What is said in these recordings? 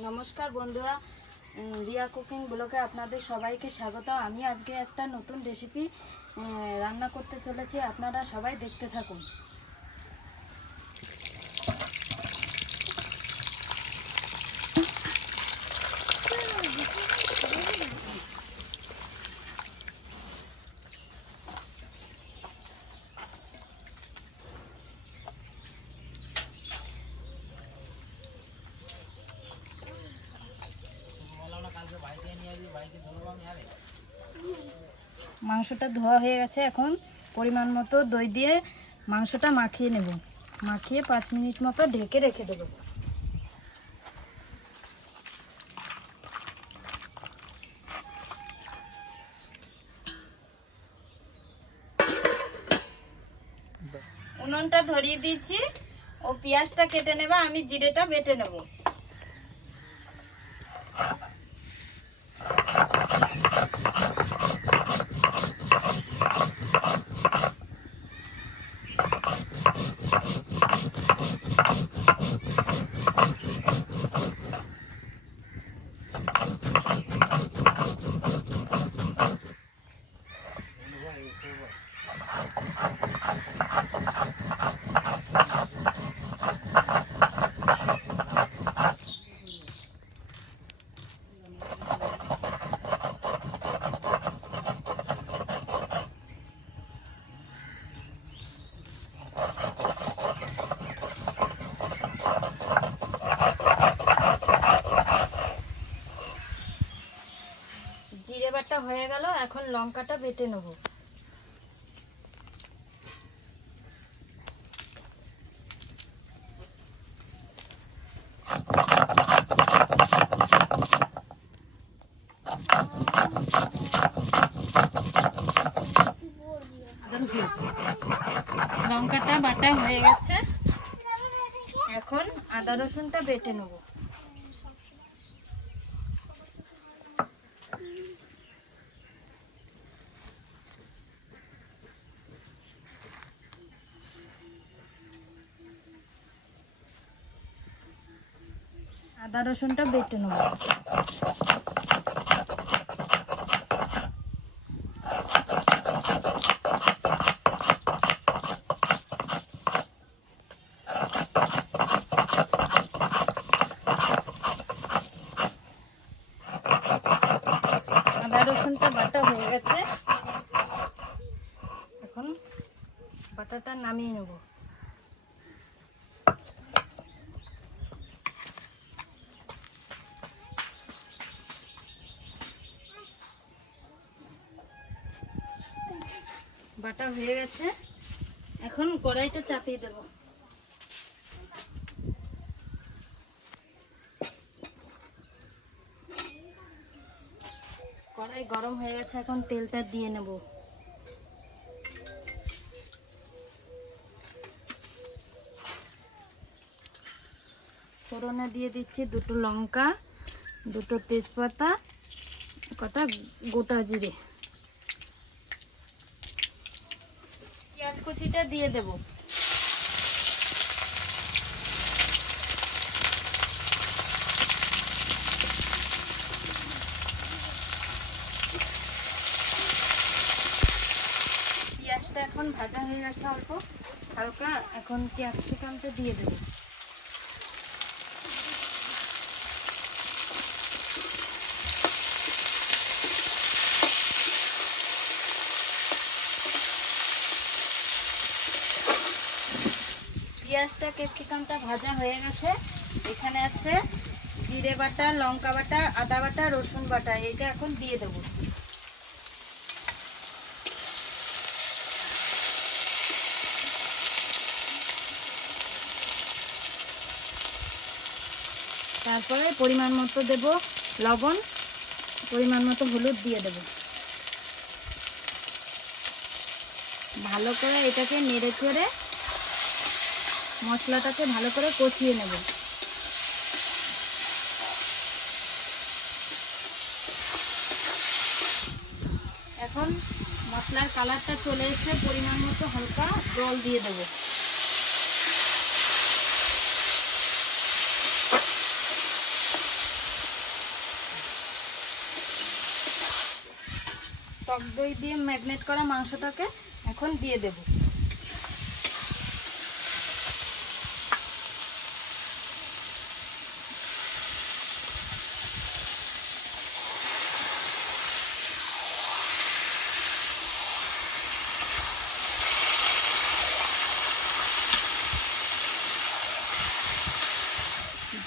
নমস্কার বন্ধুরা, রিয়া কুকিং ব্লগে আপনাদের সবাইকে স্বাগত। আমি আজকে একটা নতুন রেসিপি রান্না করতে চলেছি, আপনারা সবাই দেখতে থাকুন। মাংসটা ধোয়া হয়ে গেছে। এখন পরিমাণ মতো দই দিয়ে মাংসটা মাখিয়ে নেব। মাখিয়ে 5 মিনিট মতো ঢেকে রেখে দেব। উনুনটা ধরিয়ে দিয়েছি ও পেঁয়াজটা কেটে নেব। আমি জিরেটা বেটে নেব। জিরে বাটা হয়ে গেল, এখন লঙ্কাটা বেটে নেব। লঙ্কাটা বাটা হয়ে গেছে, এখন আদা রসুনটা বেটে নেব। আদা রসুনটা বেটে নেব। আদা রসুনটা বাটা হয়ে গেছে, এখন বাটাটা নামিয়ে নেব। বাটা হয়ে গেছে, এখন কড়াইটা চাপিয়ে দেব। কড়াই গরম হয়ে গেছে, এখন তেলটা দিয়ে নেব। ফোড়নে দিয়ে দিচ্ছি 2টো লঙ্কা, 2টো তেজপাতা, কটা গোটা জিরে। পেঁয়াজ কুচিটা দিয়ে দেব। পেঁয়াজটা এখন ভাজা হয়ে গেছে অল্প হালকা, এখন ক্যাপসিকামটা দিয়ে দেব। পেঁয়াজটা ক্যাপসিকামটা ভাজা হয়ে গেছে, এখানে আছে জিরে বাটা, লঙ্কা বাটা, আদা বাটা, রসুন বাটা, এইটা এখন দিয়ে দেব। তারপরে পরিমাণ মতো দেব লবণ, পরিমাণ মতো হলুদ দিয়ে দেব। ভালো করে এটাকে নেড়ে চেড়ে মশলাটাকে ভালো করে কষিয়ে নেব। এখন মশলার কালারটা চলে এসেছে, পরিমাণ মতো হালকা জল দিয়ে দেব। টক দই দিয়ে ম্যাগনেট করা মাংসটাকে এখন দিয়ে দেব।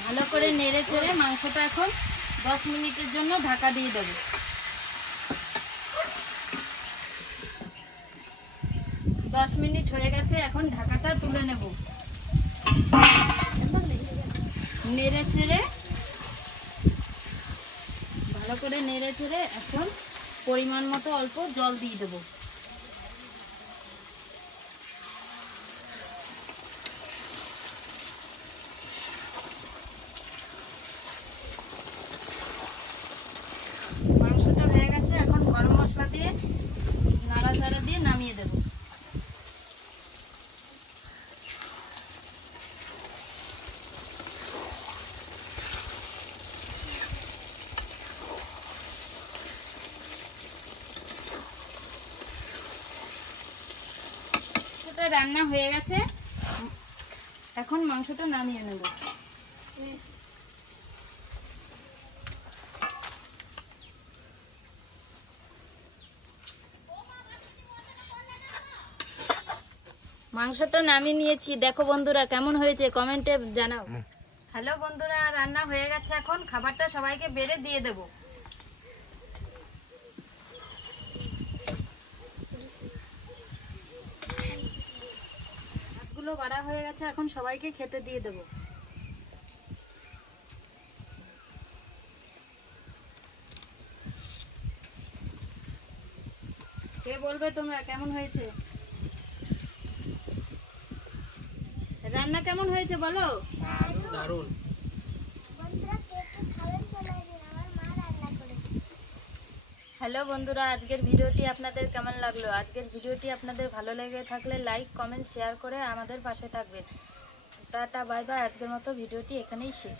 ভালো করে নেড়ে চেড়ে মাংসটা এখন 10 মিনিটের জন্য ঢাকা দিয়ে দেব। 10 মিনিট হয়ে গেছে, এখন ঢাকাটা তুলে নেব। নেড়ে চেড়ে ভালো করে নেড়ে চেড়ে এখন পরিমাণ মতো অল্প জল দিয়ে দেবো। মাংসটা হয়ে গেছে, এখন গরম মশলা দিয়ে নাড়াচাড়া দিয়ে নামিয়ে দেব। রান্না হয়ে গেছে, এখন মাংসটা নামিয়ে নেব। মাংসটা নামিয়ে নিয়েছি, দেখো বন্ধুরা কেমন হয়েছে কমেন্টে জানাও। হ্যালো বন্ধুরা, রান্না হয়ে গেছে, এখন খাবারটা সবাইকে বেড়ে দিয়ে দেব। ভাতগুলো বাড়া হয়ে গেছে, এখন সবাইকে খেতে দিয়ে দেব। কে বলবে তোমরা কেমন হয়েছে? রান্না কেমন হয়েছে বলো? দারুণ। হ্যালো বন্ধুরা, আজকের ভিডিওটি আপনাদের কেমন লাগলো? আজকের ভিডিওটি আপনাদের ভালো লেগে থাকলে লাইক কমেন্ট শেয়ার করে আমাদের পাশে থাকবেন। টাটা বাই বাই, আজকের মতো ভিডিওটি এখানেই শেষ।